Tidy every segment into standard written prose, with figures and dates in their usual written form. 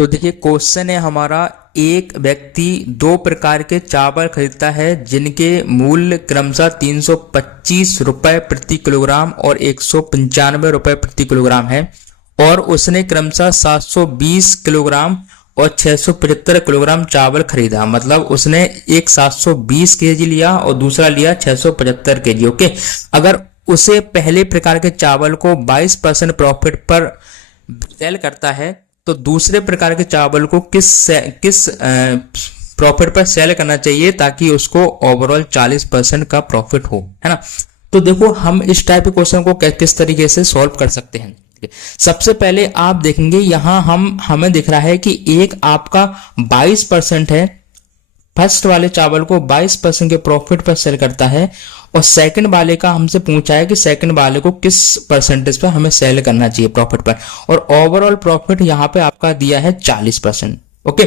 तो देखिए क्वेश्चन है हमारा, एक व्यक्ति दो प्रकार के चावल खरीदता है जिनके मूल्य क्रमशः 325 रुपए प्रति किलोग्राम और 195 रुपए प्रति किलोग्राम है, और उसने क्रमशः 720 किलोग्राम और 675 किलोग्राम चावल खरीदा। मतलब उसने एक 720 केजी लिया और दूसरा लिया 675 केजी। ओके, अगर उसे पहले प्रकार के चावल को 22% प्रॉफिट पर सेल करता है तो दूसरे प्रकार के चावल को किस प्रॉफिट पर सेल करना चाहिए ताकि उसको ओवरऑल 40% का प्रॉफिट हो, है ना। तो देखो हम इस टाइप के क्वेश्चन को किस तरीके से सॉल्व कर सकते हैं। सबसे पहले आप देखेंगे यहां हमें दिख रहा है कि एक आपका 22% है, फर्स्ट वाले चावल को 22% के प्रॉफिट पर सेल करता है, और सेकंड वाले का हमसे पूछा है कि सेकंड वाले को किस परसेंटेज पर हमें सेल करना चाहिए प्रॉफिट पर, और ओवरऑल प्रॉफिट यहां पे आपका दिया है 40%। ओके,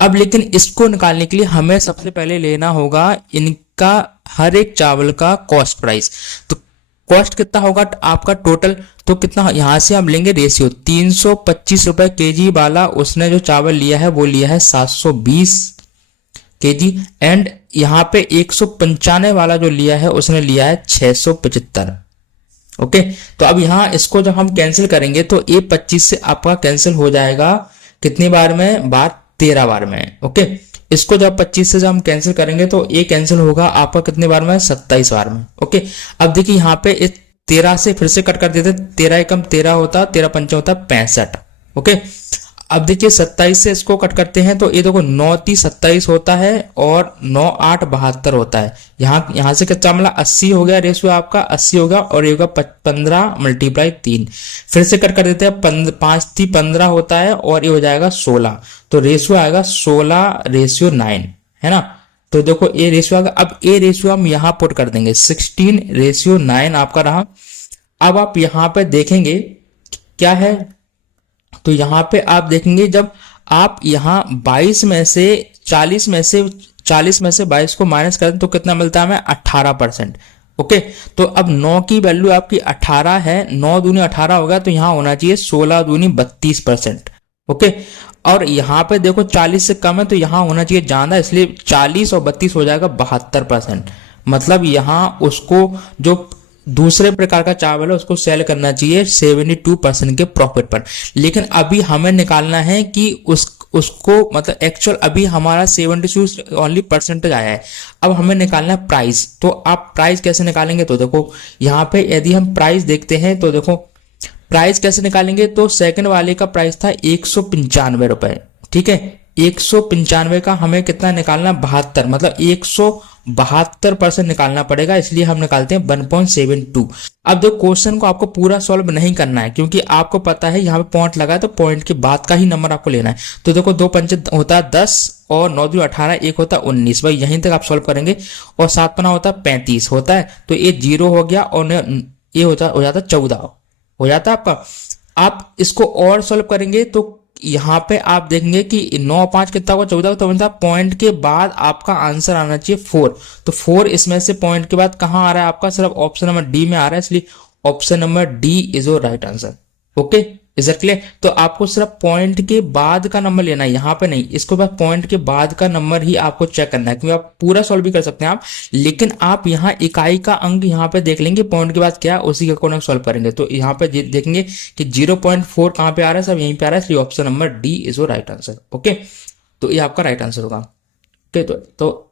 अब लेकिन इसको निकालने के लिए हमें सबसे पहले लेना होगा इनका हर एक चावल का कॉस्ट प्राइस। तो कॉस्ट कितना होगा आपका टोटल, तो कितना यहां से हम लेंगे रेशियो 325 रुपए केजी वाला उसने जो चावल लिया है वो लिया है 720 केजी, एंड यहाँ पे 195 वाला जो लिया है उसने लिया है 675। ओके, तो अब यहाँ इसको जब हम कैंसिल करेंगे तो ये 25 से आपका कैंसिल हो जाएगा कितनी बार में, 13 बार में। ओके, इसको जब 25 से जब हम कैंसिल करेंगे तो ये कैंसिल होगा आपका कितने बार में, 27 बार में। ओके, अब देखिए यहाँ पे इस 13 से फिर से कट कर देते, 13 एकम 13 होता, 13 पंचा होता 65। ओके, अब देखिए 27 से इसको कट करते हैं तो ये देखो 9 30 27 होता है और 9 8 72 होता है। यहाँ से कच्चा मामला 80 हो गया, रेशियो आपका 80 होगा, और ये होगा 15 मल्टीप्लाई 3। फिर से कट कर देते हैं, 5 3 15 होता है और ये हो जाएगा 16, तो रेशियो आएगा 16:9, है ना। तो देखो ये रेशियो आएगा। अब ये रेशियो हम यहाँ पुट कर देंगे, 16:9 आपका रहा। अब आप यहाँ पे देखेंगे क्या है, तो यहां पे आप देखेंगे जब आप यहां 22 में से 40 में से 22 को माइनस करें तो कितना मिलता है हमें, 18%। ओके, तो अब 9 की वैल्यू आपकी 18 है, 9 दूनी 18 होगा, तो यहां होना चाहिए 16 दूनी 32%। ओके, और यहाँ पे देखो 40 से कम है तो यहाँ होना चाहिए ज्यादा, इसलिए 40 और 32 हो जाएगा 72%। मतलब यहाँ उसको जो दूसरे प्रकार का चावल है उसको सेल करना चाहिए 72% के प्रॉफिट पर। लेकिन अभी हमें निकालना है कि उसको मतलब एक्चुअल अभी हमारा 72 ओनली परसेंटेज आया है, अब हमें निकालना है प्राइस। तो आप प्राइस कैसे निकालेंगे, तो देखो यहाँ पे यदि हम प्राइस देखते हैं तो देखो प्राइस कैसे निकालेंगे, तो सेकंड वाले का प्राइस था 195 रुपए, ठीक है। 195 का हमें कितना निकालना, 72, मतलब 172% निकालना पड़ेगा, इसलिए हम निकालते हैं 1.72। अब देखो क्वेश्चन को आपको पूरा सॉल्व नहीं करना है क्योंकि आपको पता है यहाँ पे पॉइंट लगा है, तो पॉइंट के बाद का ही नंबर आपको लेना है। तो देखो 2 पंचे होता है 10 और 9 दूनी 18, एक होता है 19, भाई यहीं तक आप सॉल्व करेंगे, और 7 पना होता है 35 होता है, तो ये 0 हो गया, और ये हो जाता 14 हो जाता आपका। आप इसको और सॉल्व करेंगे तो यहाँ पे आप देखेंगे कि 9 5 कितना होगा, 14, तो मतलब पॉइंट के बाद आपका आंसर आना चाहिए 4। तो 4 इसमें से पॉइंट के बाद कहाँ आ रहा है आपका, सिर्फ ऑप्शन नंबर डी में आ रहा है, इसलिए option number D is your right answer. Okay, is it clear. तो आपको सिर्फ पॉइंट के बाद का नंबर लेना है, यहाँ पे नहीं, इसको बस पॉइंट के बाद का नंबर ही आपको चेक करना है, क्योंकि आप पूरा सॉल्व भी कर सकते हैं आप, लेकिन आप यहाँ इकाई का अंक यहाँ पे देख लेंगे पॉइंट के बाद क्या, उसी के अकॉर्डिंग सॉल्व करेंगे। तो यहाँ पे देखेंगे कि 0.4 कहाँ पे आ रहा है, सब यहीं पे आ रहा है, इसलिए option number D is your right answer. Okay, तो ये आपका राइट आंसर होगा। ओके, तो